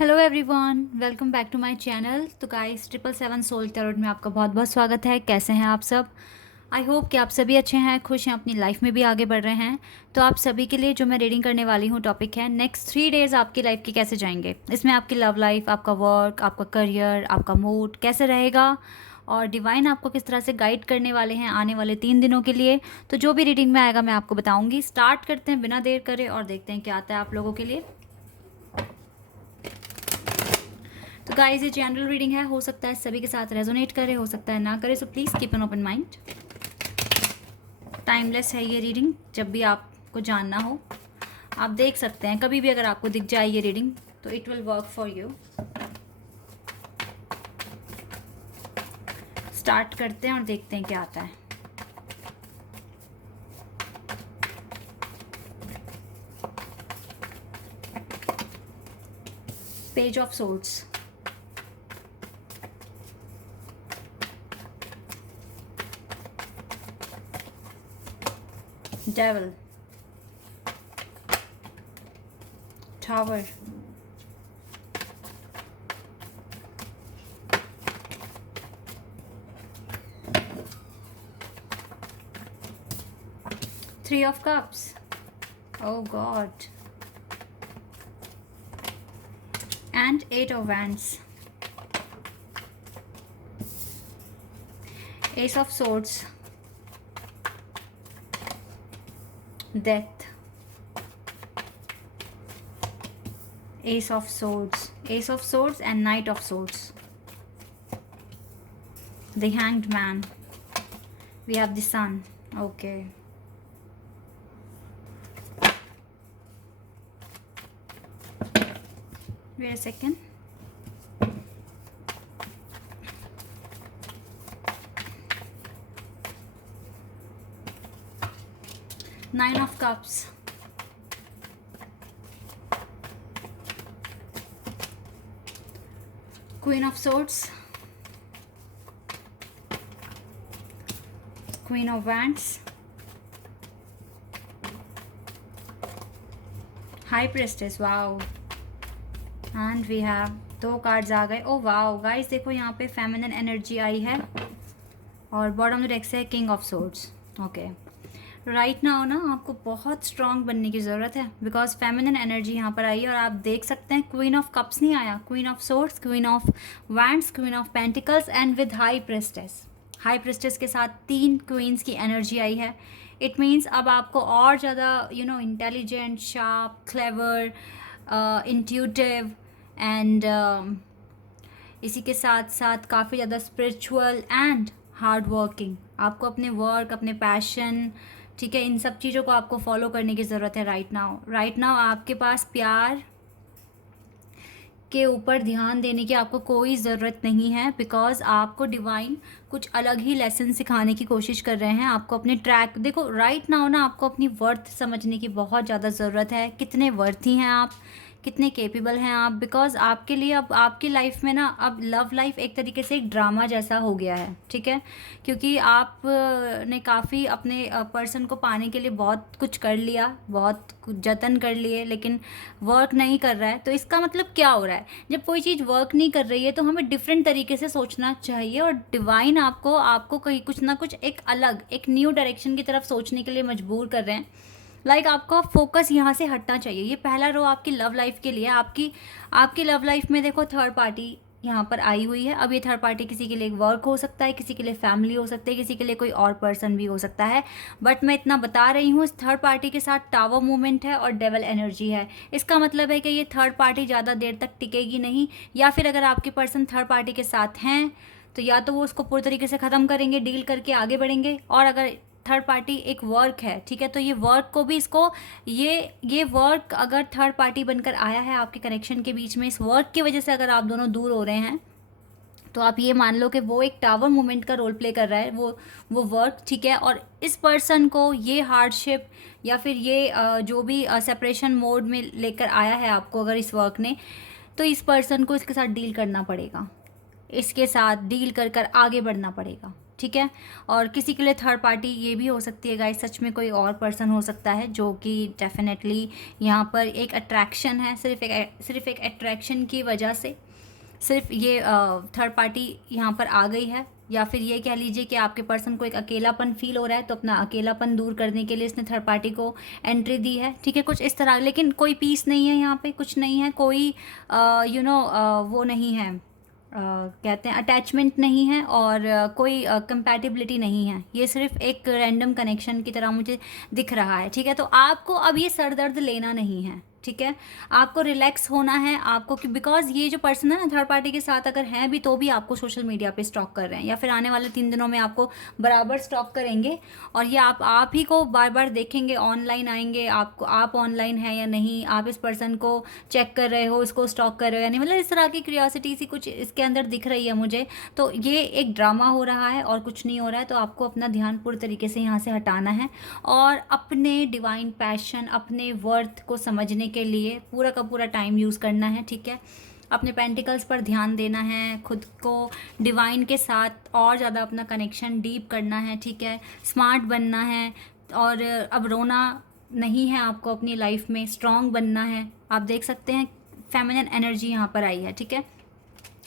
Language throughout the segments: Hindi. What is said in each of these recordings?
Hello everyone, welcome back to my channel. तो गाइस 777 सोल टैरोट में आपका बहुत बहुत स्वागत है। कैसे हैं आप सब? आई होप कि आप सभी अच्छे हैं, खुश हैं, अपनी लाइफ में भी आगे बढ़ रहे हैं। तो आप सभी के लिए जो मैं रीडिंग करने वाली हूँ टॉपिक है नेक्स्ट 3 डेज़ आपकी लाइफ के कैसे जाएंगे। इसमें आपकी लव लाइफ, आपका वर्क, आपका करियर, आपका मूड कैसे रहेगा और डिवाइन आपको किस तरह से गाइड करने वाले हैं आने वाले 3 दिनों के लिए। तो जो भी रीडिंग में आएगा मैं आपको बताऊंगी। स्टार्ट करते हैं बिना देर करे और देखते हैं क्या आता है आप लोगों के लिए। तो गाइस ये जनरल रीडिंग है, हो सकता है सभी के साथ रेजोनेट करे, हो सकता है ना करे, so please keep an open mind. Timeless है ये रीडिंग, जब भी आपको जानना हो आप देख सकते हैं। कभी भी अगर आपको दिख जाए ये रीडिंग तो it will work for you. Start करते हैं और देखते हैं क्या आता है। Page of swords, Devil, Tower, Three of Cups, oh God, and Eight of Wands, Ace of Swords, Death, Ace of Swords and Knight of Swords. The Hanged Man. We have the Sun. Okay. Wait a second. Nine of Cups. Queen of Swords. Queen of Wands. High Priestess. Wow. And we have दो कार्ड्स आ गए। ओ वाओ गाइस, देखो यहाँ पे फेमिनिन एनर्जी आई है और बॉटम डेक से king of swords. Okay, right now ना आपको बहुत स्ट्रांग बनने की ज़रूरत है बिकॉज फेमिनिन एनर्जी यहाँ पर आई है। और आप देख सकते हैं क्वीन ऑफ कप्स नहीं आया, queen of swords, queen of wands, queen of pentacles and with high प्रेस्टेस। High प्रेस्टेस के साथ 3 क्वींस की एनर्जी आई है। इट मीन्स अब आपको और ज़्यादा intelligent, sharp, clever, intuitive and इसी के साथ साथ काफ़ी ज़्यादा स्पिरिचुअल एंड हार्ड वर्किंग। आपको अपने वर्क, अपने पैशन, ठीक है, इन सब चीज़ों को आपको फॉलो करने की ज़रूरत है राइट नाउ आपके पास प्यार के ऊपर ध्यान देने की आपको कोई ज़रूरत नहीं है बिकॉज आपको डिवाइन कुछ अलग ही लेसन सिखाने की कोशिश कर रहे हैं। आपको अपने ट्रैक देखो, राइट नाउ ना आपको अपनी वर्थ समझने की बहुत ज़्यादा ज़रूरत है। कितने वर्थी हैं आप, कितने केपेबल हैं आप, बिकॉज आपके लिए अब आपकी लाइफ में ना अब लव लाइफ एक तरीके से एक ड्रामा जैसा हो गया है, ठीक है, क्योंकि आप ने काफ़ी अपने पर्सन को पाने के लिए बहुत कुछ कर लिया, बहुत कुछ जतन कर लिए, लेकिन वर्क नहीं कर रहा है। तो इसका मतलब क्या हो रहा है, जब कोई चीज़ वर्क नहीं कर रही है तो हमें डिफरेंट तरीके से सोचना चाहिए और डिवाइन आपको कहीं कुछ ना कुछ एक अलग, एक न्यू डायरेक्शन की तरफ सोचने के लिए मजबूर कर रहे हैं। आपका फोकस यहाँ से हटना चाहिए। ये पहला रो आपकी लव लाइफ के लिए। आपकी लव लाइफ में देखो थर्ड पार्टी यहाँ पर आई हुई है। अब ये थर्ड पार्टी किसी के लिए एक वर्क हो सकता है, किसी के लिए फैमिली हो सकती है, किसी के लिए कोई और पर्सन भी हो सकता है। बट मैं इतना बता रही हूँ, इस थर्ड पार्टी के साथ टावर मूवमेंट है और डेवल एनर्जी है। इसका मतलब है कि ये थर्ड पार्टी ज़्यादा देर तक टिकेगी नहीं, या फिर अगर आपके पर्सन थर्ड पार्टी के साथ हैं तो या तो वो उसको पूरी तरीके से ख़त्म करेंगे, डील करके आगे बढ़ेंगे, और अगर थर्ड पार्टी एक वर्क है, ठीक है, तो ये वर्क को भी इसको ये वर्क अगर थर्ड पार्टी बनकर आया है आपके कनेक्शन के बीच में, इस वर्क की वजह से अगर आप दोनों दूर हो रहे हैं तो आप ये मान लो कि वो एक टावर मूवमेंट का रोल प्ले कर रहा है, वो वर्क, ठीक है। और इस पर्सन को ये हार्डशिप या फिर ये जो भी सेपरेशन मोड में लेकर आया है आपको अगर इस वर्क ने, तो इस पर्सन को इसके साथ डील करना पड़ेगा, इसके साथ डील कर कर आगे बढ़ना पड़ेगा, ठीक है। और किसी के लिए थर्ड पार्टी ये भी हो सकती है गाइस, सच में कोई और पर्सन हो सकता है जो कि डेफिनेटली यहाँ पर एक अट्रैक्शन है, सिर्फ एक अट्रैक्शन की वजह से सिर्फ ये थर्ड पार्टी यहाँ पर आ गई है। या फिर ये कह लीजिए कि आपके पर्सन को एक अकेलापन फील हो रहा है, तो अपना अकेलापन दूर करने के लिए इसने थर्ड पार्टी को एंट्री दी है, ठीक है, कुछ इस तरह। लेकिन कोई पीस नहीं है यहाँ पे, कुछ नहीं है, कोई वो नहीं है, कहते हैं अटैचमेंट नहीं है, और कोई कंपैटिबिलिटी नहीं है। ये सिर्फ एक रैंडम कनेक्शन की तरह मुझे दिख रहा है, ठीक है। तो आपको अब ये सर दर्द लेना नहीं है, ठीक है। आपको रिलैक्स होना है, आपको कि बिकॉज ये जो पर्सन है ना थर्ड पार्टी के साथ अगर हैं भी तो भी आपको सोशल मीडिया पे स्टॉक कर रहे हैं, या फिर आने वाले 3 दिनों में आपको बराबर स्टॉक करेंगे, और ये आप ही को बार बार देखेंगे, ऑनलाइन आएंगे, आपको आप ऑनलाइन है या नहीं, आप इस पर्सन को चेक कर रहे हो, इसको स्टॉक कर रहे हो या नहीं, मतलब इस तरह की क्यूरियोसिटी सी कुछ इसके अंदर दिख रही है मुझे। तो ये एक ड्रामा हो रहा है और कुछ नहीं हो रहा है। तो आपको अपना ध्यान पूरी तरीके से यहाँ से हटाना है और अपने डिवाइन पैशन, अपने वर्थ को समझने के लिए पूरा का पूरा टाइम यूज़ करना है, ठीक है। अपने पेंटिकल्स पर ध्यान देना है, खुद को डिवाइन के साथ और ज़्यादा अपना कनेक्शन डीप करना है, ठीक है। स्मार्ट बनना है, और अब रोना नहीं है आपको, अपनी लाइफ में स्ट्रॉन्ग बनना है। आप देख सकते हैं फेमिनिन एनर्जी यहाँ पर आई है, ठीक है।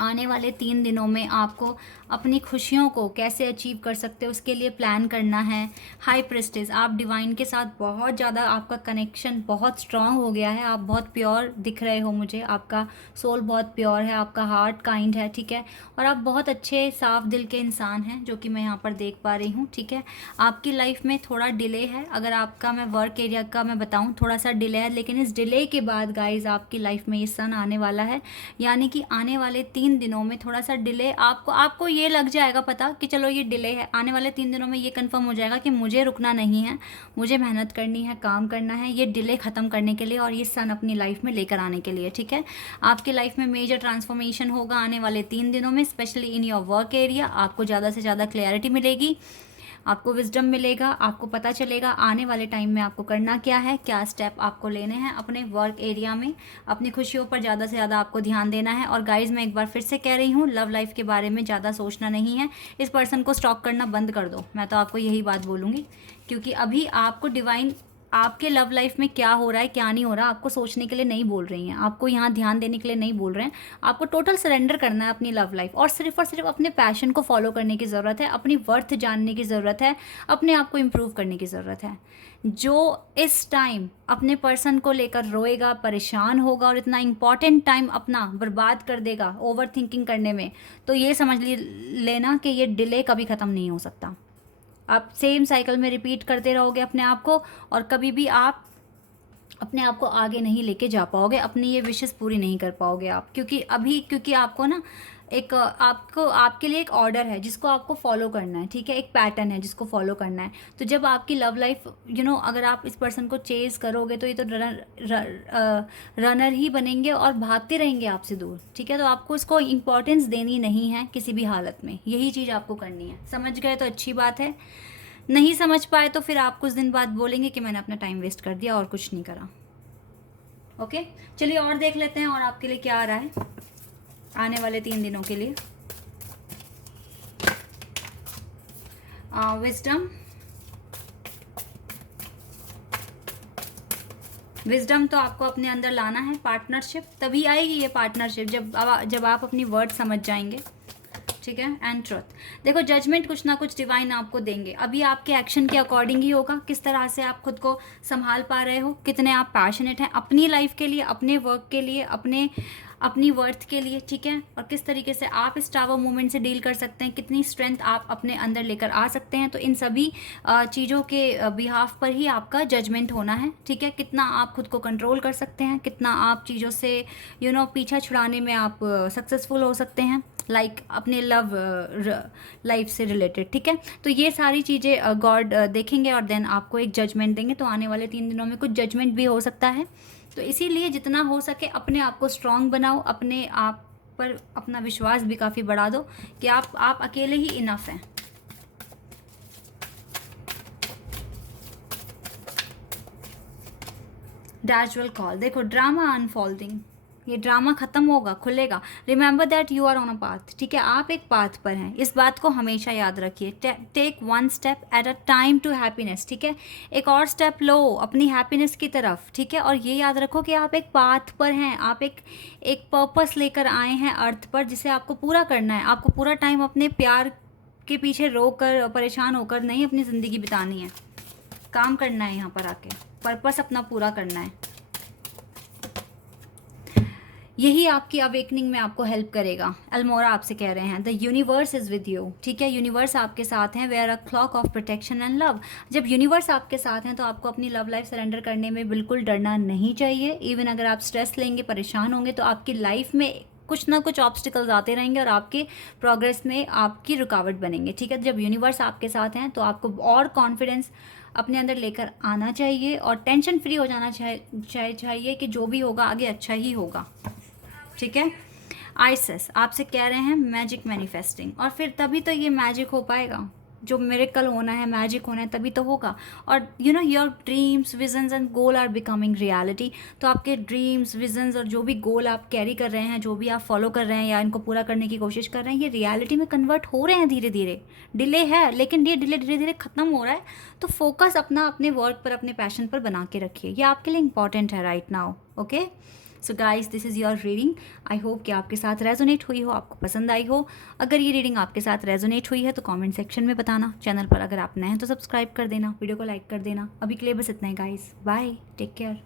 आने वाले 3 दिनों में आपको अपनी खुशियों को कैसे अचीव कर सकते हो उसके लिए प्लान करना है। हाई प्रेस्टिज, आप डिवाइन के साथ बहुत ज़्यादा, आपका कनेक्शन बहुत स्ट्रांग हो गया है, आप बहुत प्योर दिख रहे हो मुझे, आपका सोल बहुत प्योर है, आपका हार्ट काइंड है, ठीक है। और आप बहुत अच्छे साफ दिल के इंसान हैं, जो कि मैं यहाँ पर देख पा रही हूँ, ठीक है। आपकी लाइफ में थोड़ा डिले है, अगर आपका मैं वर्क एरिया का मैं बताऊँ, थोड़ा सा डिले है, लेकिन इस डिले के बाद गाइज आपकी लाइफ में ये सन आने वाला है। यानी कि आने वाले 3 दिनों में थोड़ा सा डिले आपको ये लग जाएगा पता कि चलो ये डिले है, आने वाले 3 दिनों में ये कंफर्म हो जाएगा कि मुझे रुकना नहीं है, मुझे मेहनत करनी है, काम करना है, ये डिले ख़त्म करने के लिए और ये सन अपनी लाइफ में लेकर आने के लिए, ठीक है। आपकी लाइफ में मेजर ट्रांसफॉर्मेशन होगा आने वाले 3 दिनों में, specially in your work area. आपको ज़्यादा से ज़्यादा क्लैरिटी मिलेगी, आपको विजडम मिलेगा, आपको पता चलेगा आने वाले टाइम में आपको करना क्या है, क्या स्टेप आपको लेने हैं अपने वर्क एरिया में। अपनी खुशियों पर ज़्यादा से ज़्यादा आपको ध्यान देना है। और गाइज मैं एक बार फिर से कह रही हूँ, लव लाइफ के बारे में ज़्यादा सोचना नहीं है, इस पर्सन को स्टॉक करना बंद कर दो, मैं तो आपको यही बात बोलूँगी। क्योंकि अभी आपको डिवाइन आपके लव लाइफ में क्या हो रहा है क्या नहीं हो रहा आपको सोचने के लिए नहीं बोल रही हैं, आपको यहाँ ध्यान देने के लिए नहीं बोल रहे हैं। आपको टोटल सरेंडर करना है अपनी लव लाइफ, और सिर्फ अपने पैशन को फॉलो करने की ज़रूरत है, अपनी वर्थ जानने की ज़रूरत है, अपने आप को इम्प्रूव करने की ज़रूरत है। जो इस टाइम अपने पर्सन को लेकर रोएगा, परेशान होगा और इतना इम्पॉर्टेंट टाइम अपना बर्बाद कर देगा ओवर थिंकिंग करने में, तो ये समझ लेना कि ये डिले कभी ख़त्म नहीं हो सकता। आप सेम साइकिल में रिपीट करते रहोगे अपने आप को, और कभी भी आप अपने आप को आगे नहीं लेके जा पाओगे, अपनी ये विशेस पूरी नहीं कर पाओगे आप। क्योंकि आपको ना आपके लिए एक ऑर्डर है जिसको आपको फॉलो करना है, ठीक है, एक पैटर्न है जिसको फॉलो करना है। तो जब आपकी लव लाइफ अगर आप इस पर्सन को चेज करोगे तो ये तो रनर ही बनेंगे और भागते रहेंगे आपसे दूर, ठीक है। तो आपको इसको इम्पोर्टेंस देनी नहीं है किसी भी हालत में, यही चीज़ आपको करनी है। समझ गए तो अच्छी बात है, नहीं समझ पाए तो फिर आप कुछ दिन बाद बोलेंगे कि मैंने अपना टाइम वेस्ट कर दिया और कुछ नहीं करा। ओके, चलिए और देख लेते हैं और आपके लिए क्या आ रहा है आने वाले 3 दिनों के लिए। विजडम तो आपको अपने अंदर लाना है। पार्टनरशिप तभी आएगी, ये पार्टनरशिप जब आप अपनी वर्ड समझ जाएंगे, ठीक है। एंड ट्रुथ, देखो जजमेंट कुछ ना कुछ डिवाइन आपको देंगे, अभी आपके एक्शन के अकॉर्डिंग ही होगा, किस तरह से आप खुद को संभाल पा रहे हो, कितने आप पैशनेट हैं अपनी लाइफ के लिए, अपने वर्क के लिए, अपनी वर्थ के लिए, ठीक है। और किस तरीके से आप इस टावर मूवमेंट से डील कर सकते हैं, कितनी स्ट्रेंथ आप अपने अंदर लेकर आ सकते हैं। तो इन सभी चीज़ों के बिहाफ पर ही आपका जजमेंट होना है, ठीक है। कितना आप खुद को कंट्रोल कर सकते हैं, कितना आप चीज़ों से पीछा छुड़ाने में आप सक्सेसफुल हो सकते हैं, लाइक अपने लव लाइफ से रिलेटेड, ठीक है। तो ये सारी चीज़ें गॉड देखेंगे और देन आपको एक जजमेंट देंगे। तो आने वाले 3 दिनों में कुछ जजमेंट भी हो सकता है, तो इसीलिए जितना हो सके अपने आप को स्ट्रांग बनाओ, अपने आप पर अपना विश्वास भी काफ़ी बढ़ा दो कि आप अकेले ही इनफ हैं। डैजुअल कॉल, देखो ड्रामा अनफोल्डिंग, ये ड्रामा ख़त्म होगा, खुलेगा। Remember that you are on a path, ठीक है, आप एक पाथ पर हैं, इस बात को हमेशा याद रखिए। Take one step at a time to happiness, ठीक है, एक और स्टेप लो अपनी हैप्पीनेस की तरफ, ठीक है। और ये याद रखो कि आप एक पाथ पर हैं, आप एक पर्पस लेकर आए हैं अर्थ पर, जिसे आपको पूरा करना है। आपको पूरा टाइम अपने प्यार के पीछे रो कर परेशान होकर नहीं अपनी ज़िंदगी बितानी है, काम करना है यहाँ पर आके, पर्पस अपना पूरा करना है। यही आपकी अवेकनिंग में आपको हेल्प करेगा। अल्मोरा आपसे कह रहे हैं the universe is with you, ठीक है, यूनिवर्स आपके साथ हैं। Wear a cloak of protection and love. जब यूनिवर्स आपके साथ हैं तो आपको अपनी लव लाइफ सरेंडर करने में बिल्कुल डरना नहीं चाहिए। इवन अगर आप स्ट्रेस लेंगे, परेशान होंगे, तो आपकी लाइफ में कुछ ना कुछ ऑब्स्टिकल्स आते रहेंगे और आपके प्रोग्रेस में आपकी रुकावट बनेंगे, ठीक है। जब यूनिवर्स आपके साथ हैं तो आपको और कॉन्फिडेंस अपने अंदर लेकर आना चाहिए और टेंशन फ्री हो जाना चाहिए कि जो भी होगा आगे अच्छा ही होगा, ठीक है। आइसिस आपसे कह रहे हैं मैजिक मैनिफेस्टिंग, और फिर तभी तो ये मैजिक हो पाएगा, जो मिरेकल होना है, मैजिक होना है, तभी तो होगा। और you know your dreams, visions and goal are becoming reality. तो आपके ड्रीम्स, विजन्स और जो भी गोल आप कैरी कर रहे हैं, जो भी आप फॉलो कर रहे हैं या इनको पूरा करने की कोशिश कर रहे हैं, ये रियलिटी में कन्वर्ट हो रहे हैं धीरे धीरे। डिले है लेकिन ये डिले धीरे धीरे ख़त्म हो रहा है। तो फोकस अपना अपने वर्क पर, अपने पैशन पर बना के रखिए, ये आपके लिए इंपॉर्टेंट है right now. Okay, so guys this is your reading. I hope कि आपके साथ रेजोनेट हुई हो, आपको पसंद आई हो। अगर ये रीडिंग आपके साथ रेजोनेट हुई है तो कमेंट सेक्शन में बताना। चैनल पर अगर आप नए हैं तो सब्सक्राइब कर देना, वीडियो को लाइक कर देना। अभी के लिए बस इतना ही गाइस, बाय, टेक केयर।